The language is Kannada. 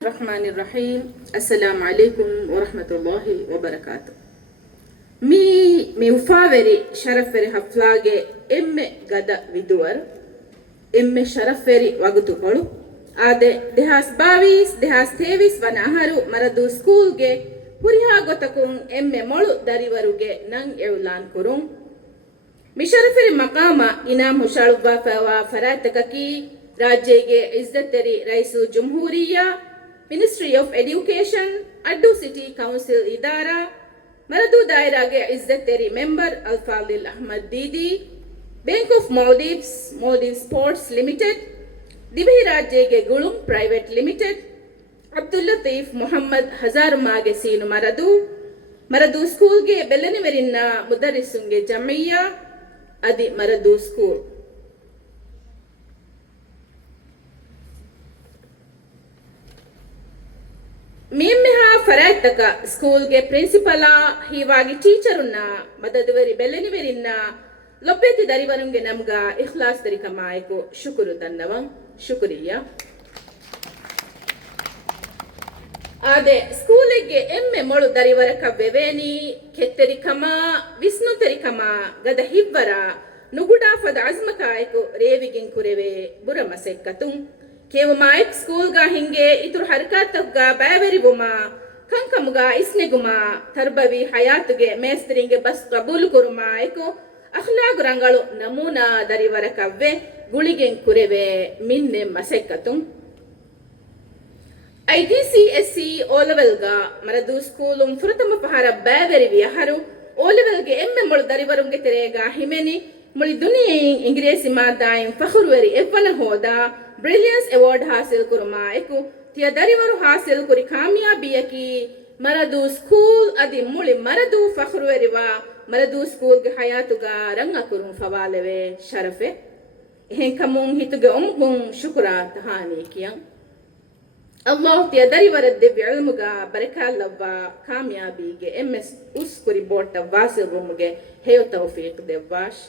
الرحمن الرحيم السلام عليكم ورحمة الله وبركاته ميوفاوري شرفري حفلاಗೆ ಎಮ್ಮೆ ಗದ ವಿದುವರ್ ಎಮ್ಮೆ ಶರಫೆರಿ ವಗುತುಗಳು ಆದೆ 2022 ವನ ಅಹರು ಮರದು ಸ್ಕೂಲ್ಗೆ ಹುರಿಹಾ ಗೊತಕುಂ ಎಮ್ಮೆ ಮೊಳು ದರಿವರುಗೆ ನಂಗ್ ಎವುಲಾನ್ ಕುರುಂ ಮಿಶರಫೆರಿ ಮಕಾಮ ಇನಾಮ್ ಹುಷಾಳುವಾ ಫವಾ ಫರಾತಕಕಿ ರಾಜ್ಯಗೆ ಇಜ್ಜತೆರಿ rice ಜುಮ್ಹೂರಿಯಾ Ministry of Education, Addu City Council Idara, Maradu Dairage Izzeteri Member Al-Fadil Ahmad Didi, Bank of Maldives, Maldives Ports Limited, Dibi Rajege Gulum Private Limited, Abdul Latif Muhammad Hazar Magesinu Maradu School Ge Bellaniverina Mudarisunge Jamia, Adi Maradu School. ಮೇಮ್ಮೆಹ ಫರಾಯ್ತಕ ಸ್ಕೂಲ್ಗೆ ಪ್ರಿನ್ಸಿಪಲ ಹೀವಾಗಿ ಟೀಚರುನ್ನ ಮದದುವರಿ ಬೆಲ್ಲನಿವೆರಿನ್ನ ಲೊಪ್ಪೆತಿ ದರಿವರುಂಗೆ ನಮ್ಗ ಇಖ್ಲಾಸ್ ತರಿಕ ಮಾಯಕು ಶುಕುರು ತನ್ನವಂ ಶುಕುರಿಯ ಆದೆ ಸ್ಕೂಲಿಗೆ ಎಮ್ಮೆ ಮೊಳು ದರಿವರಕ ಬೆವೇನಿ ಕೆತ್ತೆರಿಕಮ ವಿಷ್ಣು ತೆರಿಕಮ ಗದ ಹಿವ್ವರ ನುಗುಡಾಫದ ಅಜ್ಮಕಾಯಕು ರೇವಿಗಿನ್ ಕುರೆವೆ ಬುರಮಸೆಕ್ಕತುಂ ಕೇವು ಮಾಯಕ್ ಸ್ಕೂಲ್ಗಾ ಹಿಂಗೆ ಇತರು ಹರ್ಕಾತಗ್ಗಾ ಬಯವೆರಿಗುಮ ಕಂಕಮುಗಾ ಇಸ್ನೆಗುಮ ತರ್ಬವಿ ಹಯಾತುಗೆ ಮೇಸ್ತ್ರಿಂಗೆ ಬಸ್ ಕಬೂಲು ಕುರುಮ ಏಕೋ ಅಖ್ಲಾಗು ರಂಗಳು ನಮೂನಾ ದರಿವರಕವ್ವೆ ಗುಳಿಗೆನ್ ಕುರೆವೆ ಮಿನ್ನೆ ಮಸೆಕ್ಕತುಂ IGCSE ಓಲೆವೆಲ್ಗಾ ಮರದು ಸ್ಕೂಲುಂ ಫುರತಮ ಪಹಾರ ಬಯವೆರಿವಿ ಅಹರು ಓಲೆವೆಲ್ಗೆ ಎಮ್ಮೆ ಮೊಳು ದರಿವರುಂಗೆ ತೆರೆಗಾ ಹಿಮೆನಿ ಮುಳಿ ದುನಿಯೆಯಿನ್ ಇಂಗ್ರೇಸಿ ಮಾದಾಯಿನ್ ಫಖುರುವೆರಿ ಎವ್ವನ ಹೋದಾ Brilliance Award हासिल कुरमा एको तिया दरिवरु हासिल कुरी कामयाबिया की मरदू स्कूल अदि मुली मरदू फखरुवेरिवा मरदू स्कूल के हयातुगा रंगा कुरुं फवालेवे शरफे हें कमुंग हितुगे उमगुं शुक्रा तहानी कियं अल्लाह तिया दरिवर दिव्य इल्मुगा बरकालव्वा कामयाबी के MS उस कुरी बोट वासिल रुमुगे हेयो तौफीक देवाश